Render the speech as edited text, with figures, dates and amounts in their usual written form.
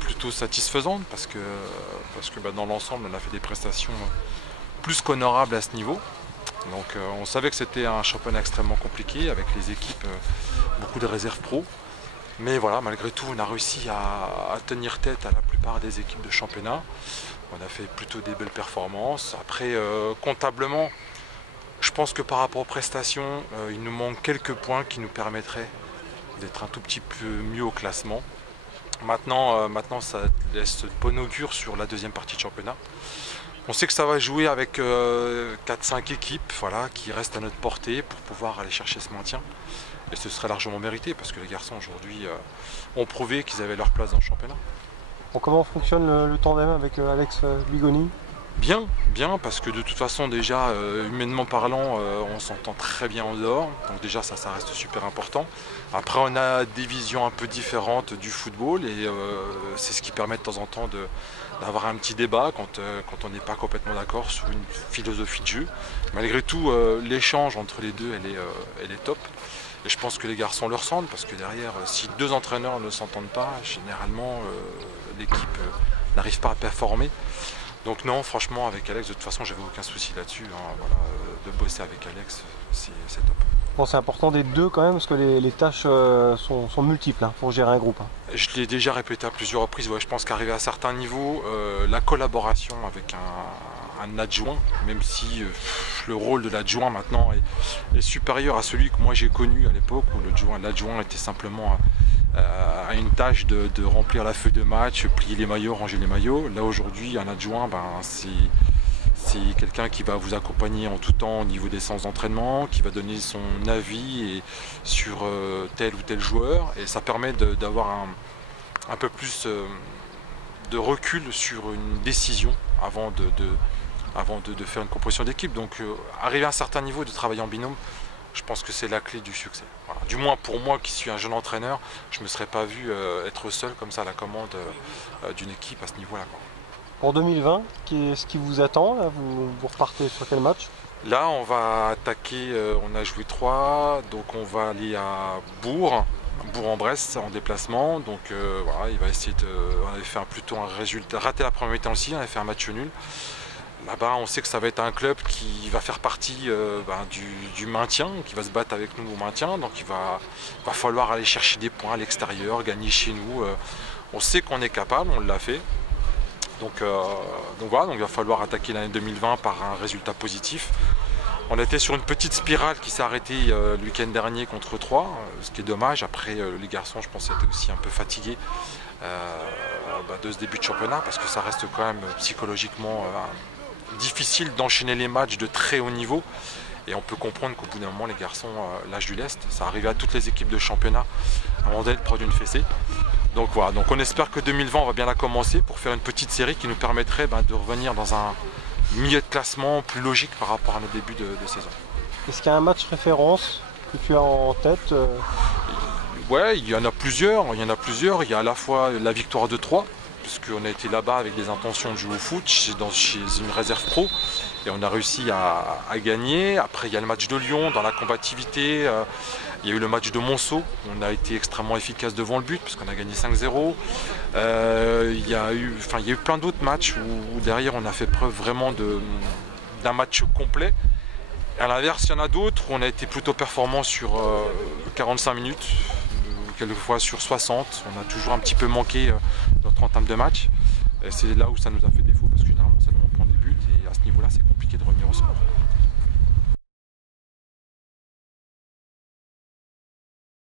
Plutôt satisfaisante parce que dans l'ensemble on a fait des prestations plus qu'honorables à ce niveau. Donc on savait que c'était un championnat extrêmement compliqué avec les équipes, beaucoup de réserves pro. Mais voilà, malgré tout on a réussi à tenir tête à la plupart des équipes de championnat. On a fait plutôt des belles performances. Après comptablement, je pense que par rapport aux prestations, il nous manque quelques points qui nous permettraient d'être un tout petit peu mieux au classement. Maintenant, ça laisse bon augure sur la deuxième partie de championnat. On sait que ça va jouer avec 4-5 équipes voilà, qui restent à notre portée pour pouvoir aller chercher ce maintien. Et ce serait largement mérité parce que les garçons aujourd'hui ont prouvé qu'ils avaient leur place dans le championnat. Bon, comment fonctionne le tandem avec Alex Bigoni? Bien, parce que de toute façon déjà humainement parlant on s'entend très bien en dehors, donc déjà ça reste super important. Après on a des visions un peu différentes du football et c'est ce qui permet de temps en temps d'avoir un petit débat quand on n'est pas complètement d'accord sur une philosophie de jeu. Malgré tout l'échange entre les deux elle est top et je pense que les garçons le ressentent parce que derrière si deux entraîneurs ne s'entendent pas, généralement l'équipe n'arrive pas à performer. Donc non, franchement, avec Alex, de toute façon, j'avais aucun souci là-dessus. Hein, voilà, de bosser avec Alex, c'est top. Bon, c'est important des deux quand même, parce que les tâches sont multiples hein, pour gérer un groupe. Hein. Je l'ai déjà répété à plusieurs reprises. Ouais, je pense qu'arriver à certains niveaux, la collaboration avec un adjoint, même si le rôle de l'adjoint maintenant est supérieur à celui que moi j'ai connu à l'époque, où l'adjoint était simplement à une tâche de remplir la feuille de match, plier les maillots, ranger les maillots. Là aujourd'hui, un adjoint, c'est quelqu'un qui va vous accompagner en tout temps au niveau des séances d'entraînement, qui va donner son avis sur tel ou tel joueur, et ça permet d'avoir un peu plus de recul sur une décision avant de faire une composition d'équipe. Donc arriver à un certain niveau de travailler en binôme, je pense que c'est la clé du succès. Voilà. Du moins pour moi qui suis un jeune entraîneur, je ne me serais pas vu être seul comme ça à la commande d'une équipe à ce niveau-là. Pour 2020, qu'est-ce qui vous attend là vous repartez sur quel match? Là on va attaquer, on a joué 3, donc on va aller à Bourg-en-Bresse en déplacement. Donc voilà, il va essayer on avait fait plutôt un résultat, raté la première mi-temps aussi, on avait fait un match nul. Là-bas, on sait que ça va être un club qui va faire partie du maintien, qui va se battre avec nous au maintien. Donc il va falloir aller chercher des points à l'extérieur, gagner chez nous. On sait qu'on est capable, on l'a fait. Donc voilà, donc il va falloir attaquer l'année 2020 par un résultat positif. On était sur une petite spirale qui s'est arrêtée le week-end dernier contre 3, ce qui est dommage. Après, les garçons, je pense, étaient aussi un peu fatigués de ce début de championnat parce que ça reste quand même psychologiquement difficile d'enchaîner les matchs de très haut niveau et on peut comprendre qu'au bout d'un moment les garçons lâchent du lest. Ça arrive à toutes les équipes de championnat à un moment donné de prendre une fessée. Donc voilà, donc on espère que 2020 on va bien la commencer pour faire une petite série qui nous permettrait de revenir dans un milieu de classement plus logique par rapport à nos débuts de saison. Est-ce qu'il y a un match référence que tu as en tête? Ouais, il y en a plusieurs. Il y a à la fois la victoire de 3 puisqu'on a été là-bas avec des intentions de jouer au foot chez une réserve pro et on a réussi à gagner. Après il y a le match de Lyon dans la combativité, il y a eu le match de Monceau, on a été extrêmement efficace devant le but parce qu'on a gagné 5-0. Il y a eu plein d'autres matchs où derrière on a fait preuve vraiment d'un match complet. À l'inverse, il y en a d'autres où on a été plutôt performant sur 45 minutes, quelquefois sur 60. On a toujours un petit peu manqué notre entame de match. C'est là où ça nous a fait défaut parce que généralement ça nous prend des buts et à ce niveau-là c'est compliqué de revenir au sport.